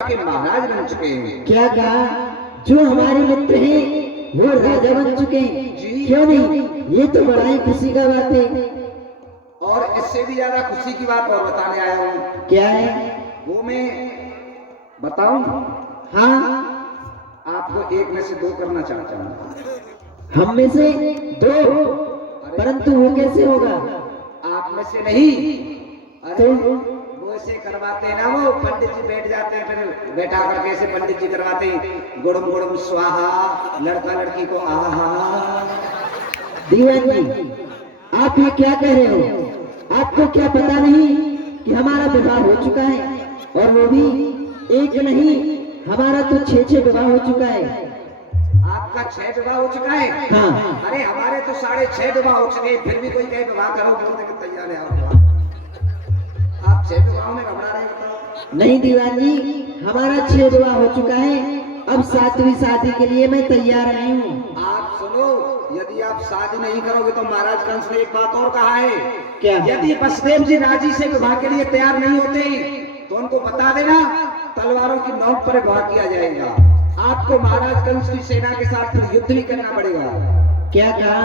के महाराज बन चुके हैं। क्या कहा? जो हमारे मित्र हैं वो राजा बन चुके हैं। क्यों नहीं? ये तो बड़ा ही खुशी का बात है। और इससे भी ज्यादा खुशी की बात और बताने आया हूँ। क्या है वो मैं बताऊं? हाँ, आपको एक में से दो करना चाहता हूँ। हम में से दो, परंतु वो कैसे होगा? आप में से नहीं। अरे तो वो ऐसे करवाते हैं ना, वो पंडित जी बैठ जाते हैं, फिर बैठा करके ऐसे पंडित जी करवाते हैं, गुड़म गुड़म स्वाहा, लड़का लड़की को आहा। दीवान जी, आप ये क्या कह रहे हो? आपको क्या पता नहीं कि हमारा विवाह हो चुका है, और वो भी एक नहीं, हमारा तो 6 विवाह हो चुका है। आपका 6 विवाह हो चुका है? हाँ। अरे हमारे तो 6.5 विवाह हो चुके हैं, फिर भी कोई कहे विवाह करो, बोलने के तैयार है आप 6 विवाहों में घबरा रहे हो? नहीं दीवान जी, हमारा 6 विवाह हो चुका है। अब 7वीं शादी के लिए मैं तैयार नहीं हूँ। आप सुनो, यदि आप शादी नहीं करोगे तो महाराज कंस ने एक बात और कहा है। क्या? यदि वसुदेव जी राजी से विवाह के लिए तैयार नहीं होते तो उनको बता देना, तलवारों की नोक पर विवाह किया जाएगा। आपको महाराज कंस की सेना के साथ फिर युद्ध भी करना पड़ेगा। क्या कहा?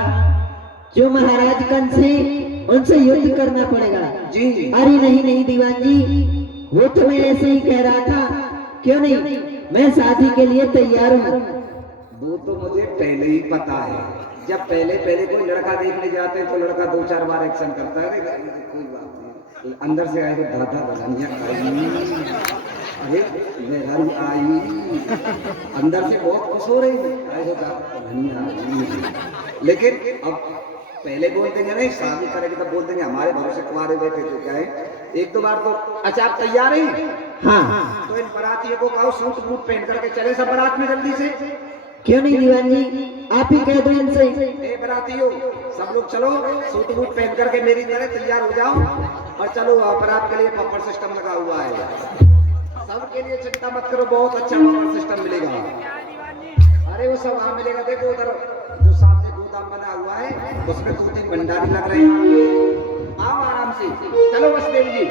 जो महाराज कंस है उनसे युद्ध करना पड़ेगा? जी। अरे नहीं नहीं दीवान जी, वो तो मैं ऐसे ही कह रहा था। क्यों नहीं, मैं शादी के लिए तैयार हूँ। वो तो मुझे पहले ही पता है। जब पहले कोई लड़का देखने जाते हैं तो लड़का 2-4 बार एक्शन करता है, कोई बात नहीं, अंदर से आए तो दादा बधाइयाँ आई, अरे मेहरारू आई, अंदर से बहुत खुश हो रही है, दादा बधाइयाँ आई। लेकिन अब पहले बोल देंगे नहीं, शादी करेंगे तब बोल देंगे हमारे भरोसे कुंवारे बैठे थे। क्या है, 1-2 बार तो। अच्छा आप तैयार हैं? हाँ। तो इन बरातियों को कहो सूट बूट पहन करके चले सब बारात में जल्दी से। क्यों नहीं दीवान जी, आप ही कह दो इनसे। ए बरातियों, सब लोग चलो, सूट बूट पहन करके मेरी तरह तैयार हो जाओ और चलो। बारात के लिए पॉपर सिस्टम लगा हुआ है, सबके लिए चिंता मत करो, बहुत अच्छा पॉपर सिस्टम मिलेगा। अरे वो सब वहां मिलेगा, देखो उधर जो सामने गोदाम बना हुआ है उसमें 2-3 भंडारे लग रहे हैं। आओ आराम से चलो। वसुदेव जी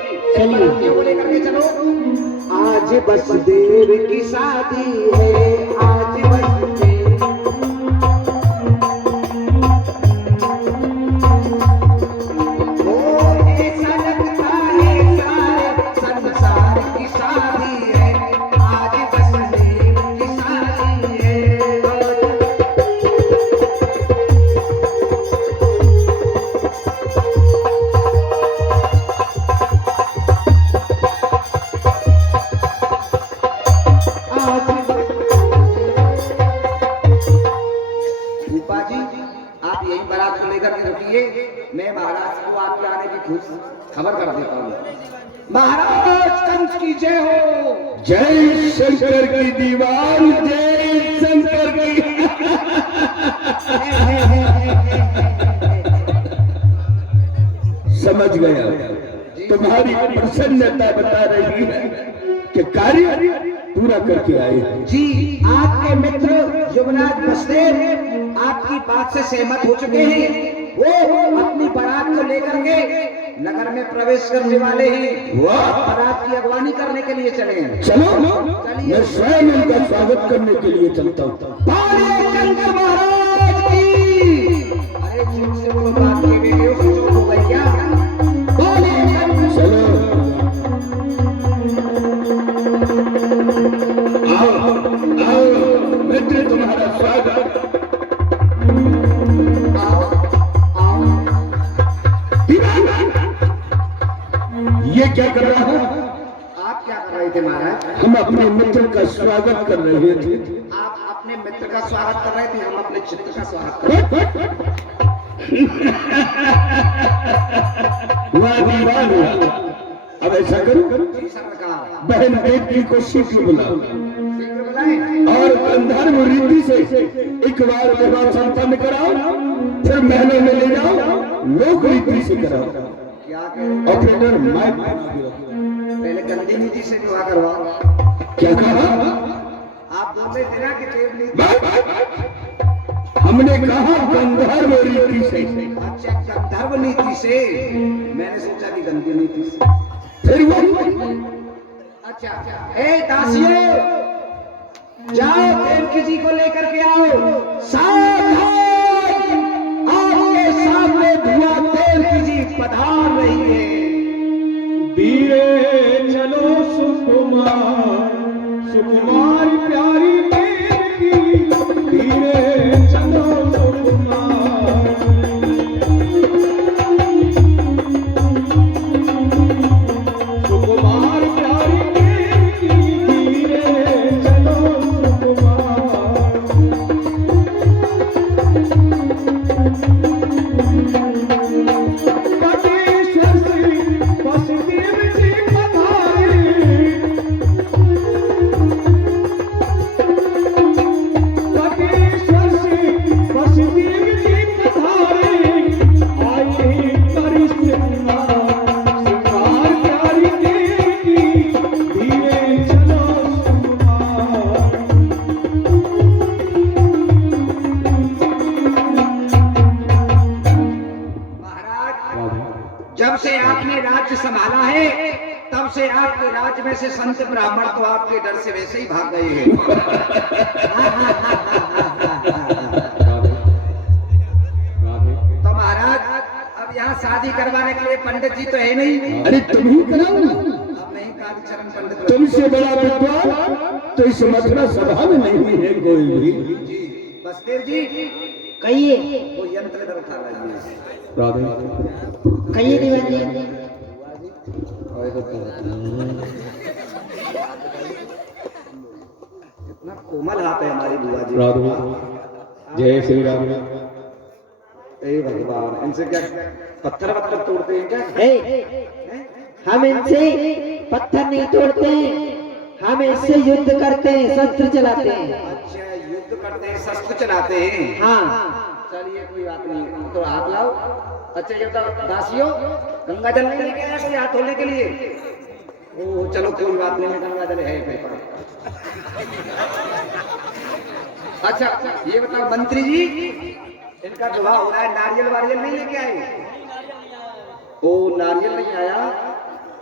बरातियों को लेकर के चलो। आज वसुदेव की शादी है, आज वसुदेव मैं महाराज को आपके आने की खबर कर देता हूँ। महाराज कंस की जय हो। जय शंकर की दीवार, जय शंकर की। समझ गया, तुम्हारी प्रसन्नता बता रही है कि कार्य पूरा करके आए। जी, आपके मित्र युवराज वसुदेव आपकी बात से सहमत हो चुके हैं। वो अपनी बारात को लेकर के नगर में प्रवेश करने वाले हैं। बारात की अगवानी करने के लिए चले हैं। चलो, मैं स्वयं उनका स्वागत करने के लिए चलता हूँ। महाराज की। अरे चुप से बोलो, बात के बेटे हो, चुप हो गई क्या? चलो आओ आओ, मित्र तुम्हारा स्वागत। ये क्या कर रहा है? आप क्या कर रहे थे महाराज? हम अपने मित्र का स्वागत कर रहे थे। आप अपने मित्र का स्वागत कर रहे थे, हम अपने चित्र का स्वागत कर रहे थे। वाह दीवान, अब ऐसा करो, बहन बेटी को शीघ्र बुलाओ और गंधर्व रीति से एक बार विवाह संपन्न कराओ, फिर महलों में ले जाओ, लोक रीति से कराओ। ऑपरेटर माइक पहले गंदी नीति से विवाह करवाओ। क्या कहा? आप बोल रहे थे ना कि देव नीति। हमने कहा गंधर्व रीति से। अच्छा, गंधर्व नीति से। मैंने सोचा कि गंदी नीति से। फिर वो अच्छा ए दासियों, जाओ देवकी जी को लेकर के आओ। सावधान, आपके सामने धुआं देवकी जी पधार रही है। धीरे चलो सुकुमार, सुकुमार प्यारी देवकी, धीरे चलो सुकुमार, सुकुमार प्यारी देवकी, धीरे चलो सुकुमार। पटेश्वर श्री वसुदेव जी पधारे, पटेश्वर श्री वसुदेव जी पधारे, आए करी श्रृंगार, श्रृंगार प्यारी देवकी, धीरे चलो सुकुमार। महाराज, जब से आपने राज्य संभाला है तब से आपके राज्य में से संत ब्राह्मण तो आपके डर से वैसे ही भाग गए हैं। तो महाराज, अब यहाँ शादी करवाने के लिए पंडित जी तो है नहीं। अरे तुम ही कराओ ना, अब नहीं, कालीचरण पंडित तुमसे बड़ा विद्वान तो इस मथुरा सभा में नहीं है कोई भी। जी बसदेव जी, कहिए वो यंत्र इधर उठा रही है। कहिए दीवान जी। इतना कोमल हाथ है हमारी बुआ जी। जय श्री राम। हे भगवान, इनसे क्या पत्थर वत्थर तोड़ते हैं क्या? ए, हम इनसे पत्थर नहीं तोड़ते हैं, हम इससे युद्ध करते हैं, शस्त्र चलाते हैं। अच्छा, युद्ध करते हैं, शस्त्र चलाते हैं। हाँ, चलिए कोई बात नहीं, तो हाथ लाओ। अच्छा ये बताओ दासियों, गंगा जल नहीं लेके आया कोई हाथ धोने के लिए? ओ चलो कोई बात नहीं, गंगा जल है मेरे पास। अच्छा ये बताओ मंत्री जी, इनका विवाह हो रहा है, नारियल वारियल नहीं लेके आए? ओ नारियल नहीं आया,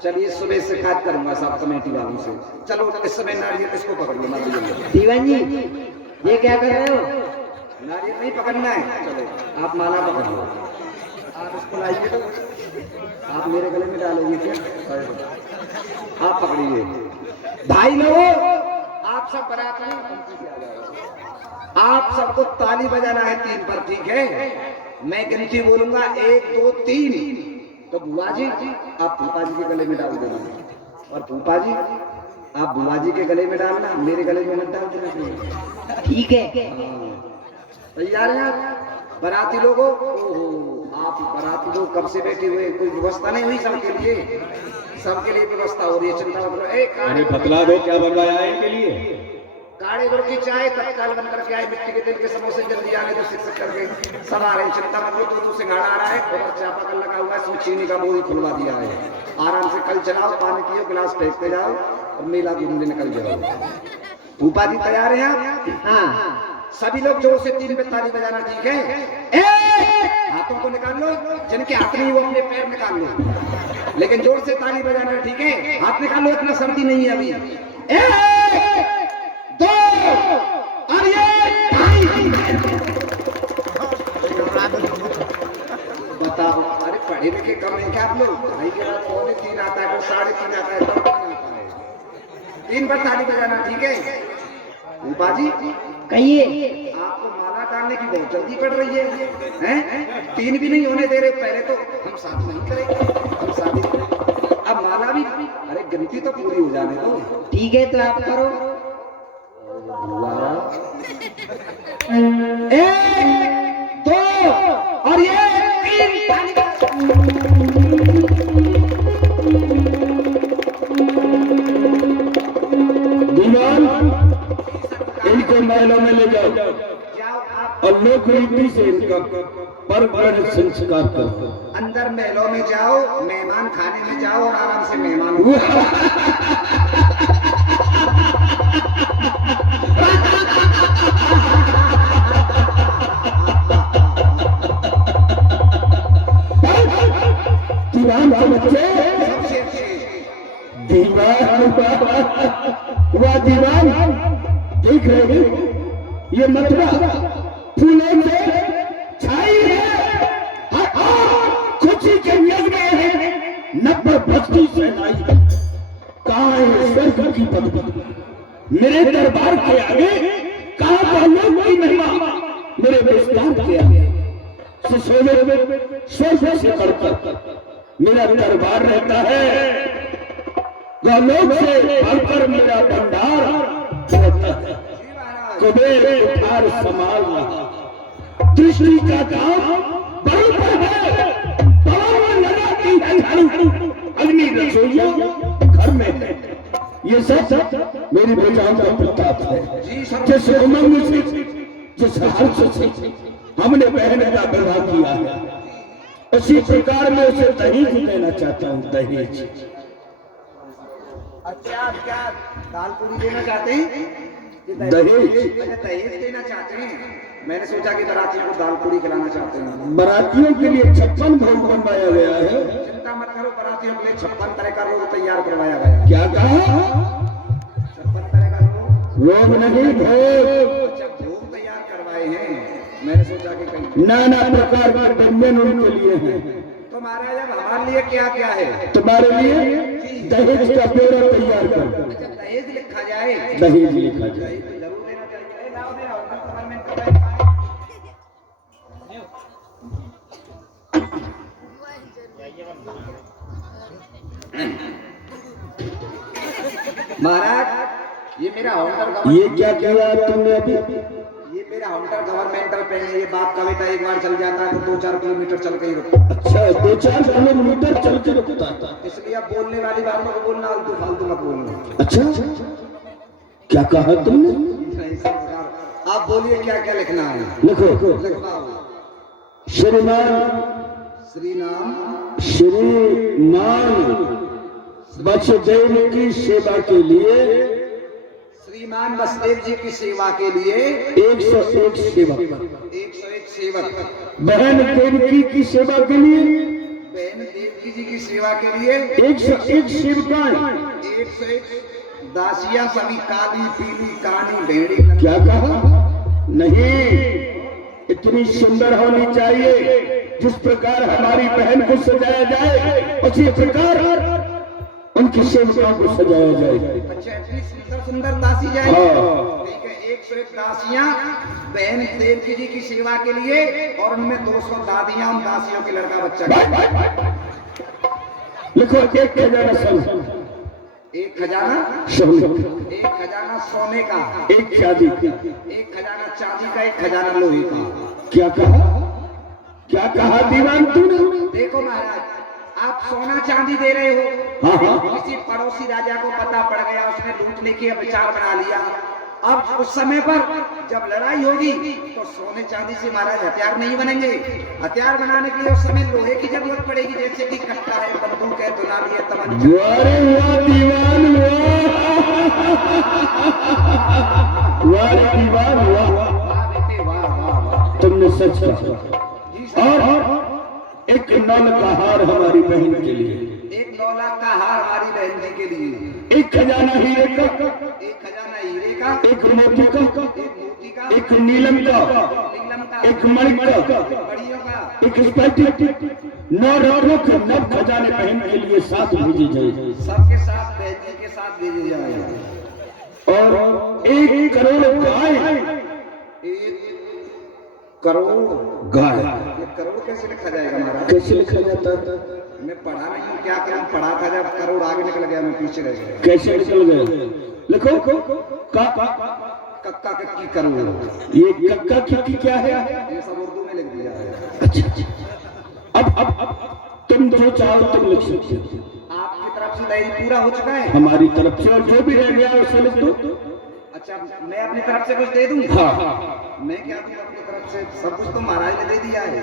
चलिए सुबह शिकायत करूंगा सब कमेटी वालों से। चलो इस समय नारियल इसको पकड़ लो। नारियल दीवान जी ये क्या कर रहे हो? नारियल नहीं पकड़ना है, चलो आप माला पकड़ लो। आप इसको लाइए तो आप मेरे गले में डालोगे क्या? आप पकड़िए। भाई लोग, आप सब बरात में आप सबको ताली बजाना है 3 पर, ठीक है? मैं गिनती बोलूंगा 1 2 3, तो बुआ जी आप फूफा जी के गले में डाल देना, और फूफा जी आप बुआ जी के गले में डालना, मेरे गले में मत डाल देना। ठीक है। तैयार हैं आप बराती लोगों? ओहो, आप बराती लोग कब से बैठे हुए, कोई व्यवस्था नहीं हुई सबके लिए? सबके लिए व्यवस्था हो रही है, चिंता मत करो। अरे बतला दो क्या बनवाया है इनके लिए? काढ़े गुड़ की चाय तत्काल बन करके आए, मिट्टी के तेल के समोसे जल्दी आने तो शिक्षक करके सब आ रहे हैं, चिंता मत करो। दूध सिंघाड़ा आ रहा है, ऊपर चापाकल लगा हुआ है, उसमें चीनी का बोरी खुलवा दिया है। आराम से कल चलाओ, पानी पियो, गिलास फेंकते जाओ और मेला घूमने निकल जाओ। फूफा जी तैयार हैं आप? हाँ, सभी लोग जोर से 3 पे ताली बजाना, ठीक है? हाथों को निकाल लो, जिनके हाथ नहीं वो अपने पैर निकाल लो, लेकिन जोर से ताली बजाना है, ठीक है? हाथ निकाल लो, इतना सर्दी नहीं है अभी। 1 2 और ये बताओ, अरे पढ़े लिखे कम है क्या आप लोग? 2.5 के बाद 2.25 आता है, फिर 3.5 आता है, 3 आता है। 3 पर ताली बजाना, ठीक है? फूफा जी कहिए। आपको माला डालने की बहुत जल्दी पड़ रही है? 3 भी नहीं होने दे रहे, पहले तो हम शादी नहीं करेंगे, हम शादी अब माला भी, अरे गिनती तो पूरी हो जाने दो। ठीक है, तो आप करो। 1 2 और ये 3 दीवान, इनको महलों में ले जाओ जाओ आप और लोक रीति से इनका परवरण संस्कार करो। अंदर महलों में जाओ, मेहमान खाने में जाओ और आराम से मेहमान दीवान के बच्चे सबसे अच्छे दीवान दीवान देख रहे हो, ये मथुरा फूलों से छाई है, खुशी के यज्ञ है, नब्बे भक्ति से लाई। कहाँ है स्वर्ग की पदवी? मेरे दरबार के आगे कहाँ का लोग की महिमा? मेरे विस्तार के आगे स्वर्ग से बढ़कर मेरा दरबार रहता है, गोलोक से बढ़कर मेरा भंडार रहता है। कुबेर कुठार संभाल रहा, दृष्टि का काम बल पर है, पवन में लगाती है झाड़ू, अग्नि रसोइया घर में है। ये सब मेरी प्रजाओं का प्रताप है। जिस उमंग से, जिस हर्ष से हमने बहन का विवाह किया है, उसी प्रकार मैं उसे दहेज देना चाहता हूँ। दहेज। अच्छा, आप क्या दाल पूरी देना चाहते हैं? दहेज। अच्छा, दहेज देना चाहते हैं। मैंने सोचा कि बारातियों को दाल पूरी खिलाना चाहते हैं। बारातियों के लिए 56 भोग बनवाया गया है। चिंता मत करो, बारातियों के लिए 56 तरह का रोग तैयार करवाया गया। क्या कहा? 56 तरह का रोग नहीं, भोग। अच्छा, भोग तैयार करवाए हैं। मैंने सोचा कि कहीं नाना प्रकार का व्यंजन उनके लिए है। तो महाराज, अब हमारे लिए क्या क्या है? तुम्हारे लिए दहेज का ब्यौरा तैयार कर। अच्छा, दहेज लिखा जाए। दहेज लिखा जाए। जरूर देना चाहिए। लाओ मेरा होटल गवर्नमेंट का बैंक है। महाराज, ये मेरा होटल ये क्या किया तुमने अभी? ये मेरा होटल गवर्नमेंटल पेन है। ये बात कविता एक बार चल जाता है तो 2-4 किलोमीटर चल के ही रुकता है। अच्छा, 2-4 किलोमीटर चल के रुकता था। इसलिए अब बोलने वाली बातों को बोलना, फालतू फालतू मत बोलना। अच्छा, क्या कहा तुमने? नहीं सरकार, आप बोलिए क्या क्या लिखना है। लिखो। लिखवाओ। श्रीमान वसुदेव की सेवा के लिए, श्रीमान वसुदेव जी की सेवा के लिए 101 सेवक। 101 सेवक। बहन देवकी की सेवा के लिए, बहन देवकी जी की सेवा के लिए 101 सेवकाएं। 101 दासियां, सभी काली पीली कानी भेड़ी। क्या कहा? नहीं, इतनी सुंदर होनी चाहिए जिस प्रकार हमारी बहन को सजाया जाए, उसी प्रकार उनकी सेवकाओं को सजाया जाए। अच्छा, इतनी सुंदर सुंदर दासी जाए। ठीक है, 101 दासियां बहन देवकी जी की सेवा के लिए, और उनमें 200 दादियां, उन दासियों के लड़का बच्चा। लिखो, एक खजाना सोने, एक खजाना सोने, एक खजाना सोने का, एक चांदी, एक खजाना चांदी का, एक खजाना लोहे का। क्या कहा? क्या कहा दीवान तूने? देखो महाराज, आप सोना चांदी दे रहे हो। हाँ। किसी पड़ोसी राजा को पता पड़ गया, उसने लूट लेके विचार बना लिया। अब उस समय पर जब लड़ाई होगी तो सोने चांदी से महाराज हथियार नहीं बनेंगे। हथियार बनाने के लिए उस समय लोहे की जरूरत पड़ेगी, जैसे कि कट्टा है, बंदूक है, दुनाली है, तमंचा। अरे वाह दीवान, वाह दीवान, वाह। तुमने सच कहा। और एक नौल का हार हमारी बहन के लिए, एक 9 लाख का हार हमारी बहन जी के लिए, एक खजाना हीरे का, एक खजाना हीरे का, एक मोती का, एक मोती का, एक नीलम का, नीलम का, एक मणि का, बड़ियों का, एक स्फटिक। 9 रत्नों 9 खजाने बहन के लिए साथ भेजे जाए। सबके साथ बहन जी के साथ भेजे जाए। और 1 करोड़ गाय। 1 करोड़ गाय। ये करोड़ कैसे लिखा जाएगा महाराज? कैसे लिखा जाता है? मैं पढ़ा नहीं हूँ, क्या करूँ? पढ़ा था जब करोड़ आगे निकल गया, मैं पीछे रह गया। कैसे निकल गए? लिखो, कक्का कक्की करोड़। ये कक्का की क्या है? ये सब उर्दू में लिख दिया है। अच्छा, अब तुम जो चाहो तुम लिख सकते हो। आपकी तरफ से दहेज पूरा हो चुका है? हमारी तरफ से, और जो भी रह गया उसे लिख दो। अच्छा, मैं अपनी तरफ से कुछ दे दूं? हाँ। मैं क्या दूं अपनी तरफ से? सब कुछ तो महाराज ने दे दिया है,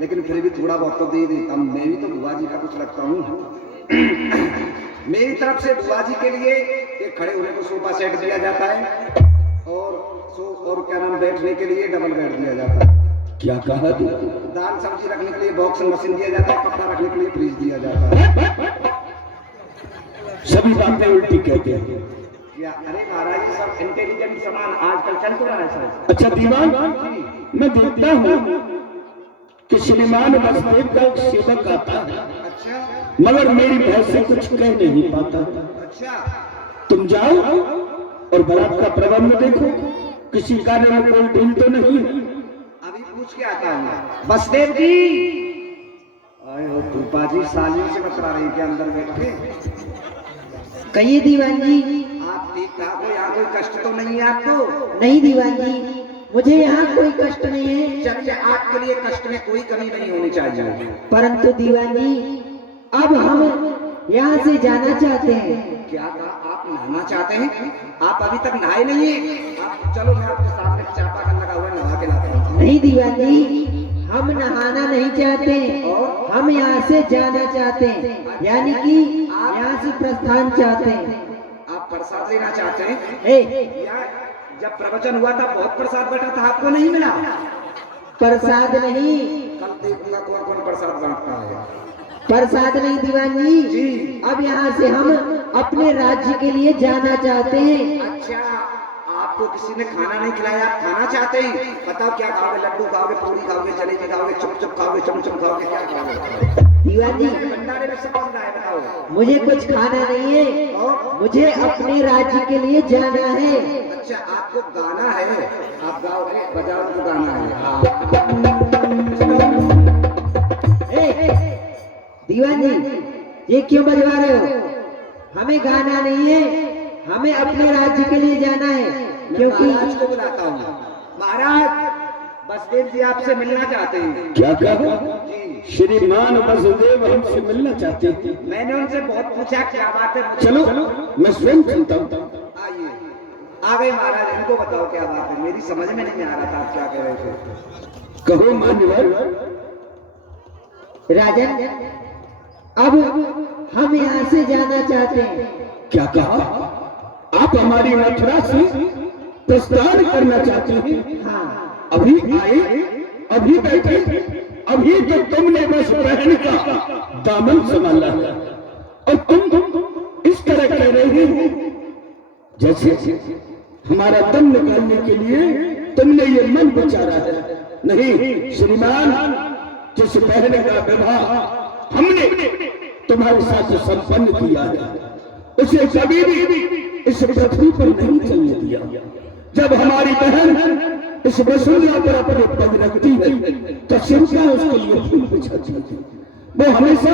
लेकिन फिर भी थोड़ा बहुत तो दे देता हूँ। मैं भी तो बुआ जी का कुछ लगता हूँ। मेरी तरफ से बुआ जी के लिए एक खड़े होने को सोफा सेट दिया जाता है, और क्या नाम, बैठने के लिए डबल बेड दिया जाता है। क्या कहा? दाल सब्जी रखने के लिए बॉक्सिंग मशीन दिया जाता है, कपड़ा रखने के लिए फ्रिज दिया जाता है। सभी बातें उल्टी कहते हैं। क्या? अरे महाराज ये सब इंटेलिजेंट सामान आजकल चल तो रहा है सर। अच्छा दीवान, मैं देखता हूँ कि श्रीमान बसदेव का एक सेवक आता है, अच्छा मगर मेरी बहन से कुछ कह नहीं पाता। अच्छा। तुम जाओ और बारात का प्रबंध देखो, किसी कार्य में कोई ढील तो नहीं है। अभी पूछ के आता हूँ। बसदेव जी, आए हो धूपा जी, सालियों से बतरा रही के अंदर बैठ के। कहिए दीवान जी। आप ठीक ठाक हो? यहाँ कोई कष्ट तो नहीं है आपको? नहीं दीवान जी, मुझे यहाँ कोई कष्ट नहीं है। चलिए, आपके लिए कष्ट में कोई कमी नहीं होनी चाहिए। परंतु दीवान जी, अब हम यहाँ से जाना चाहते हैं। क्या कहा? आप नहाना चाहते हैं? आप अभी तक नहाए नहीं है? आप चलो, मैं आपके सामने चापाकल लगा हुआ है, नहा के लाता हूँ। नहीं दीवान जी, हम नहाना नहीं चाहते, और हम यहाँ से जाना चाहते हैं, यानी कि यहाँ से प्रस्थान चाहते हैं। आप प्रसाद लेना चाहते हैं? ए, या जब प्रवचन हुआ था बहुत प्रसाद बटा था, आपको नहीं मिला? प्रसाद नहीं, कल देखूंगा कौन कौन प्रसाद बांटता है। प्रसाद नहीं दीवान जी, अब यहाँ से हम अपने राज्य के लिए जाना चाहते हैं। अच्छा, आपको किसी ने खाना नहीं खिलाया, आप खाना चाहते हैं? बताओ क्या खाओगे? लड्डू खाओगे, पूरी खाओगे, जलेबी खाओगे, चुप चुप खाओगे, चमचम खाओगे, क्या खाओगे? दीवान जी, भंडारे में से कौन रहा है, बताओ। मुझे कुछ खाना नहीं है, और मुझे अपने राज्य के लिए जाना है। अच्छा, आपको गाना है? आप गाओगे? बजाओ तो गाना है। दीवान जी, ये क्यों बजवा रहे हो? हमें गाना नहीं है, हमें अपने राज्य के लिए जाना है। क्योंकि महाराज को बुलाता हूँ। महाराज, बसदेव जी आपसे मिलना चाहते हैं। क्या कहा? जी, श्रीमान वसुदेव हमसे मिलना चाहते हैं। मैंने उनसे बहुत पूछा क्या बात है। चलो मैं स्वयं चलता हूँ। आइए, आ गए महाराज। इनको बताओ क्या बात है, मेरी समझ में नहीं आ रहा था आप क्या कह रहे थे। कहो मान्यवर। राजन, अब हम यहाँ से जाना चाहते हैं। क्या कहा? आप हमारी मथुरा से प्रस्थान करना चाहते हैं? हाँ, अभी आए, अभी बैठे, अभी तो तुमने बस बहन का दामन संभाला है और तुम इस तरह कह रहे हो जैसे हमारा दम निकालने के लिए तुमने ये मन विचारा है। नहीं श्रीमान, जिस बहन का विवाह हमने तुम्हारे साथ संपन्न किया है, उसे कभी भी इस पृथ्वी पर नहीं चलने दिया। जब हमारी बहन इस वसुंधरा पर अपने पग रखती है तो शिवका उसके लिए फूल बिछाती है, वो हमेशा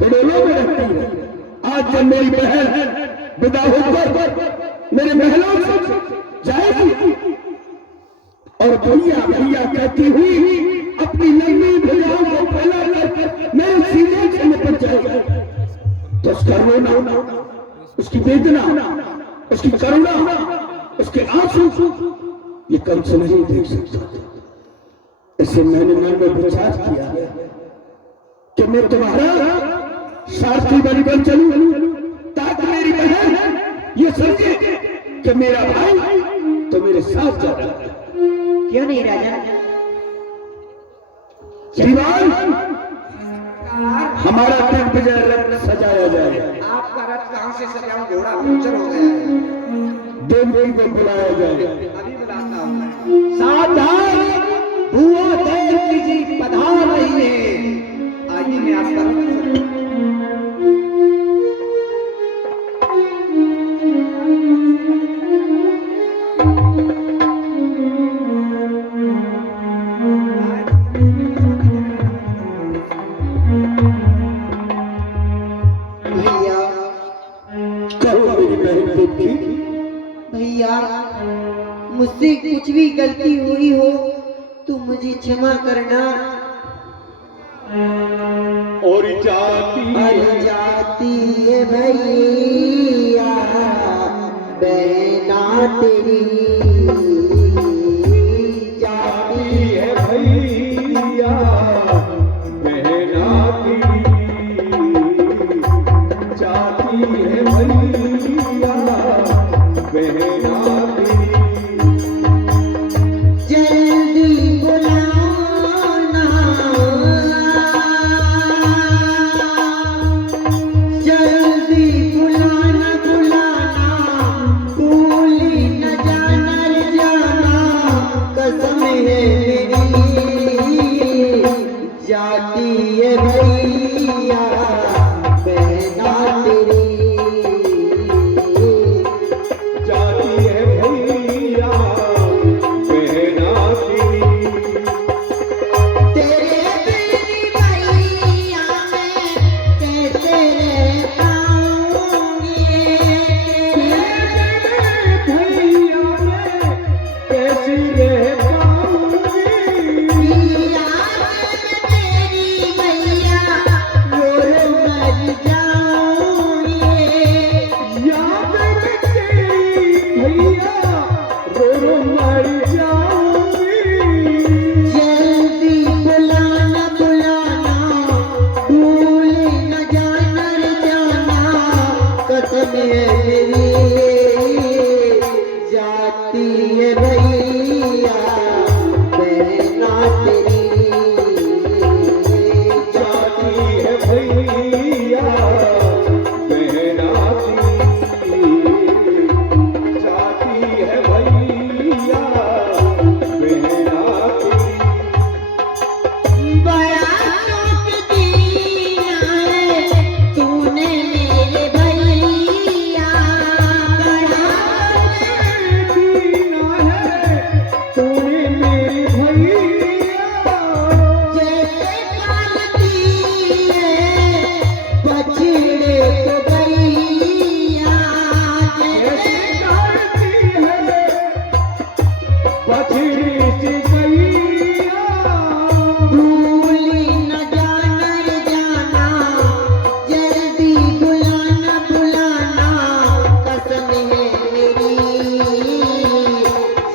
हिडोलों में रहती है। आज जब मेरी बहन विदा होकर मेरे महलों से जाएगी और भैया भैया कहती हुई अपनी लंबी भुजाओं को फैलाकर मेरे सीने से निपट जाएगा, तो उसका रोना, उसकी वेदना, उसकी करुणा, उसके आंसू ये कम से नहीं देख सकता। इससे मैंने मन में विचार किया है कि मैं तुम्हारा सारथी बनकर चलूं, ताकि मेरी बहन ये समझे कि मेरा भाई तो मेरे साथ जा रहा है। क्यों नहीं राजा? दीवान, हमारा दिग्विजय रथ सजाया जाए। आपका रथ कहाँ से सजाऊं? घोड़ा पंचर हो गया है। देवी को बुलाया जाए। अभी बुलाता हूँ मैं। सावधान, भुआ देव जी पधार रही है। आइए, मैं आपका भैया, कहो मेरी बहन देवकी। भैया, मुझसे कुछ भी गलती हुई हो तो मुझे क्षमा करना। और जाती है भैया बहना तेरी, जाती है भैया बहना तेरी, जाती है भैया बहना तेरी। जल्दी बुलाना, जल्दी बुलाना, बुलाना जाती है भैया बहना तेरी, जाती है भैया बहना तेरी, जाती है भैया बहना तेरी। बड़ा शौक दिया है तूने मेरे भैया, बड़ा दीना है तूने मेरे भैया, जैसे पालती है बछड़े को गैया, ऐसे जैसे करती है बछड़ी से गैया। भूली न जाना रे जाना, जल्दी बुलाना बुलाना, कसम है मेरी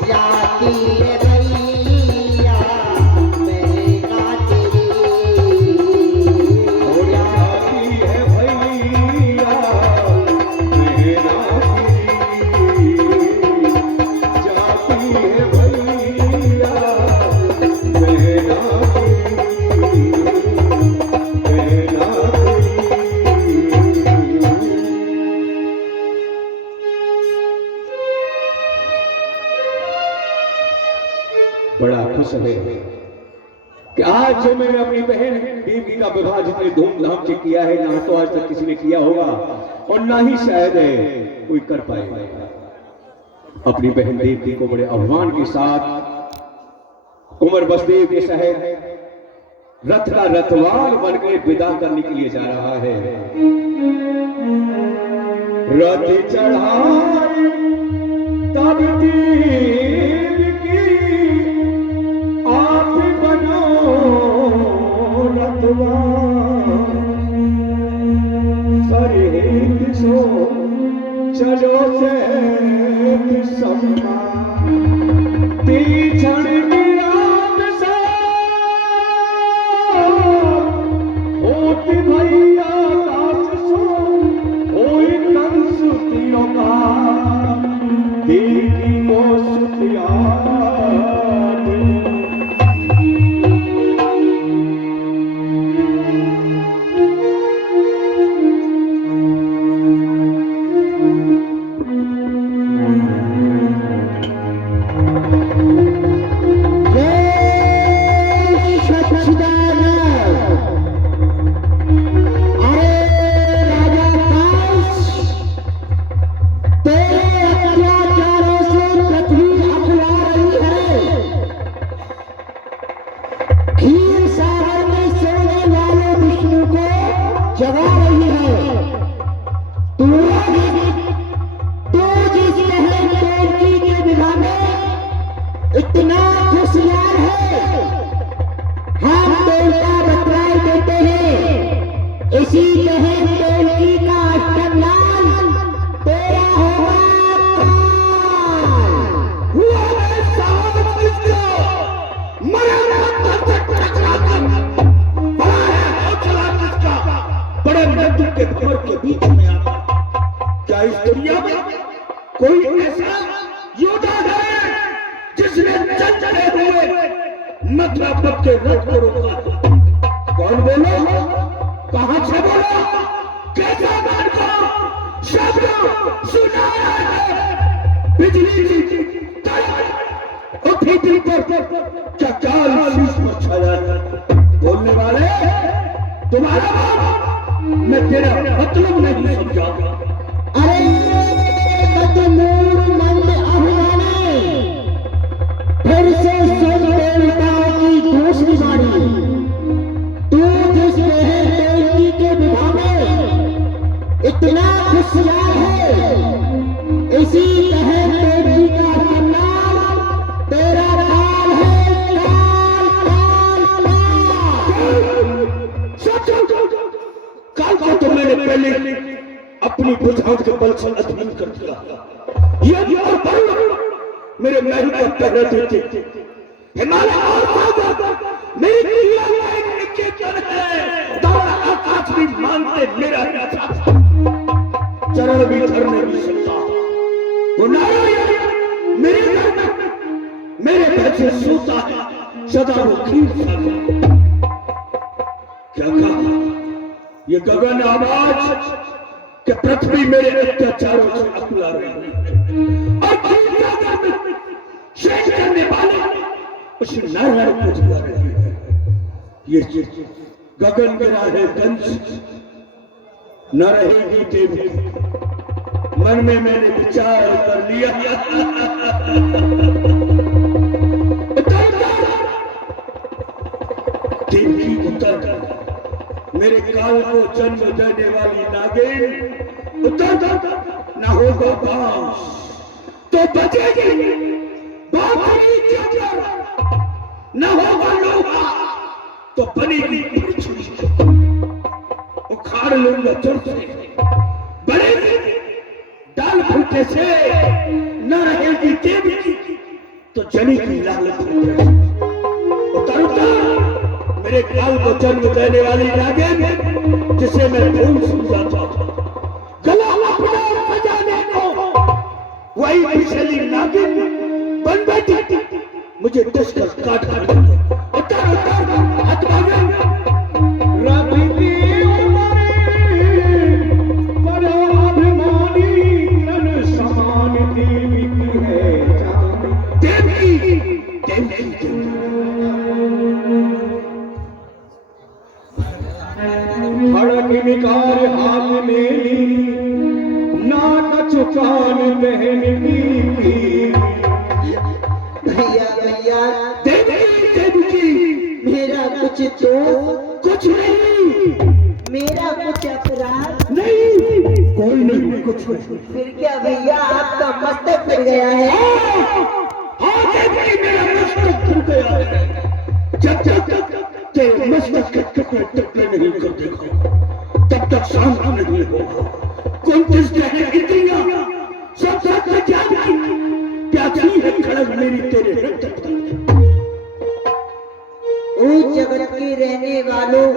जाती है भैया बहना तेरी, और जाती है भैया बहना तेरी, जाती है भैया बहना बड़ा खुश है कि आज जो मैंने अपनी बहन देवी का विवाह जितने धूमधाम से किया है, ना तो आज तक किसी ने किया होगा और ना ही शायद है कोई कर पाएगा। अपनी बहन देवी को बड़े आह्वान के साथ कुंवर बसदेव के शहर रथ का रथवान बनकर विदा करने के लिए जा रहा है। रथ चढ़ाए तब देव की आप बनो रथवान, सरित सो चलो से सम्मा, तीक्षण विराट सा होती भैया दास सो, होई कंस तियो का देवी को सुतिया। जय सच्चिदानंद। अरे राजा कंस, तेरे अत्याचारों से पृथ्वी अफला रही है, क्षीर सागर में सोने वाले विष्णु को जगा रही है। तू जिस बहन देवकी के विवाह में इतना होशियार है, हम देवता बतलाए देते हैं, इसी बहन देवकी का अष्टम नाम तेरा होगा बड़े मृत्यु के भंवर के बीच में आता, क्या इस दुनिया में कोई ऐसा योद्धा है जिसने चलते हुए मतलब के रथ को रोका? कौन बोलो, कहां से बोलो, कैसा मान को शब्द सुनाया है? बिजली की उठी दिल पर चकाल शीश पर छाया है। बोलने वाले तुम्हारा बाप, मैं तेरा मतलब नहीं समझा। अरे बदनूर नंद अभिमानी, फिर से सब देवताओं की दूसरी बारी, तू जिस बहन देवकी के विवाह में इतना होशियार है, इसी बहन देवकी का नाम तेरा काल है, काल काल काल। काल को तो मैंने पहले अपनी बुझाऊ के बल से अधीन कर दिया। ये और वरुण मेरे महल का पहरा देते, हिमालय और सागर मेरी क्रिया में निकेतन है, दौड़ आकाश भी मानते मेरा था, चरण भी धरने भी सकता। वो नारायण मेरे जैसे सोता है सदा वो खीर खाता। क्या कहा ये गगन आवाज कि पृथ्वी मेरे अत्याचारों से अकुला रही है और शेष करने वाले उस नारायण को जगा रही है। ये गगन गिरा है कंस न रहेगी देवी। मन में मैंने विचार कर लिया देवी उतर मेरे काल को जन्म देने वाली नागिन उतर न होगा बांस तो बचेगी बाबरी चंद्र न होगा लोहा तो बनेगी पृथ्वी। उखाड़ लूंगा जड़ से बढ़ेगी डाल फूटे से न रहेगी देवी तो जनेगी लाल फूटे। उतर मेरे काल को जन्म देने वाली नागिन जिसे मैं भूल समझा था गला अपना बजाने को वही पिछली नागिन बन बैठी मुझे डसकर काट कर उतर हाथ मांगे रवि की बड़ो अभिमानी तन समान देवी की है देवी देवी खड़क निकार हाथ में ली नाक चुकान पहन की भैया भैया देवी देवी मेरा कुछ तो कुछ नहीं मेरा कुछ अपराध नहीं कोई नहीं कुछ नहीं। फिर क्या भैया आपका मस्तक फिर गया है? हाँ देवी मेरा मस्तक फिर गया है। जब तक तेरे मस्तक के टुकड़े टुकड़े नहीं कर देखो तब तक शांत नहीं होगा। कौन किस कहे इंद्रियां सब साथ में जाएगी प्यासी है खड़क मेरी तेरे रक्त। ओ जगत के रहने वालों